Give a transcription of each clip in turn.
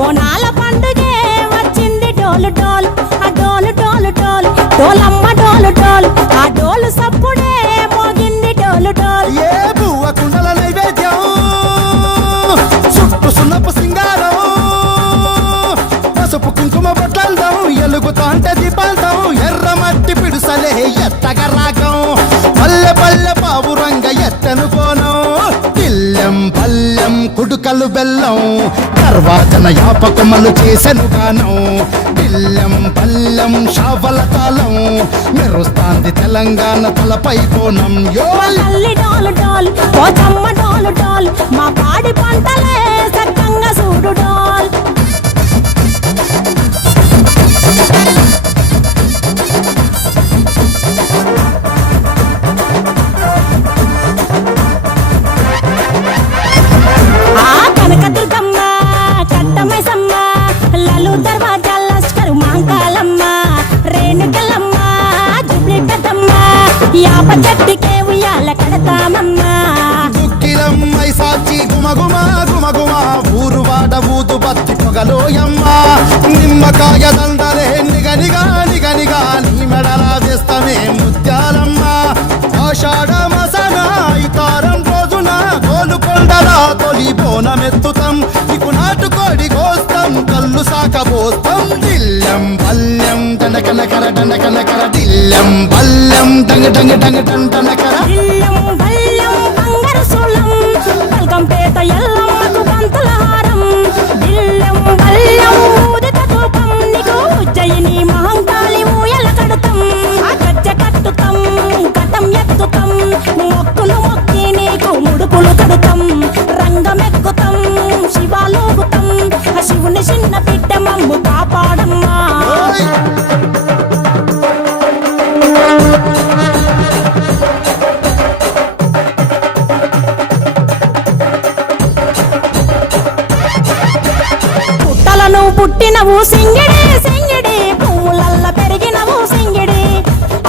బోనాల పండుగే వచ్చింది డోలు డోలు ఆ డోలు డోలు డోలు డోలమ్మ డోలు డోలు ఆ డోలు సప్పుడే మోగింది డోలు డోలు ఏ బువ్వ కుండల నైవేద్యం చుట్టు సున్నపు సింగారం పసుపు కుంకుమ బొట్లందం ఎలుగుతాంటే దీపాంతం ఎర్ర మట్టి పిడుసలే ఎత్తగ రాగం పల్లె పల్లె పావురంగ ఎత్తను పోనం పిల్లెం పల్లెం కుడుకలు బెల్లం తర్వాతన యాపకమలు చేసెను గానం పిల్లెం పల్లెం షావల తాళం మెరుస్తాంది తెలంగాణ తలపై కోణం తల్లి డోలు డోలు పోచమ్మ డోలు డోలు మా పాడి పంటలే సక్కంగా చూడు డోల్ ఆ కనకదుర్గమ్మ కట్టమైసమ్మ లలు దర్వాజా లష్కరు మాంకాలమ్మ రేణుకలమ్మ జుబ్లి పెద్దమ్మ యాప చెట్టుకే ఉయ్యాల కడతామమ్మా దుక్కిలమ్మై సాచి గుమగుమ గుమగుమ ఊరు వాడ ఊదు బత్తి పొగలోయమ్మ నిమ్మకాయ దండలే నిగనిగా నిగనిగా నీ మెడలా వేస్తమే ముత్యాలమ్మ ఆషాఢ మసన ఇతారం రోజున గోలుకొండల తొలి బోనమెత్తుతాం నీకు నాటుకోడి కోస్తాం కళ్ళు సాకబోస్తాం దిల్లెం పల్లెం దండకనకర దండకనకర దిల్లెం పల్లెం డంగ డంగ డంగ డండనకర ఇల్లం బల్లం బంగారు సోళం బల్గంపేట ఎల్లమ్మకు పంతుల హారం ఇల్లం బల్లం ఉదిత ధూపం నీకు ఉజ్జయిని మహంకాళి ఊయల కడుతాం ఆ గజ్జ కట్టుతాం కటం ఎత్తుతాం మొక్కులు మొక్కి నీకు ముడుపులు కడుతాం రంగమెక్కుతాం శివాలోగుతాం ఆ శివుని చిన్న బిడ్డ మమ్ము కాపాడమ్మా పుట్టలను పుట్టినవు సింగిడి సింగిడి పువ్వులల్ల పెరిగినవు సింగిడి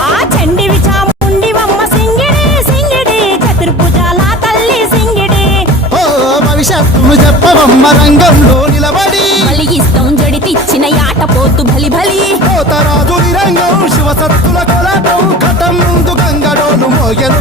ఆ చండివి చాముండివమ్మ సింగిడి సింగిడి చతుర్భుజాల తల్లి సింగిడి ఓ భవిష్యత్తును చెప్పవమ్మ రంగంలో నిలబడి బలిగిస్తాం జడితిచ్చిన యాట పోతు బలి బలి కోతరాజు రంగం శివసత్తుల కొలటం ఘటం ముందు గంగడోలు మోగెను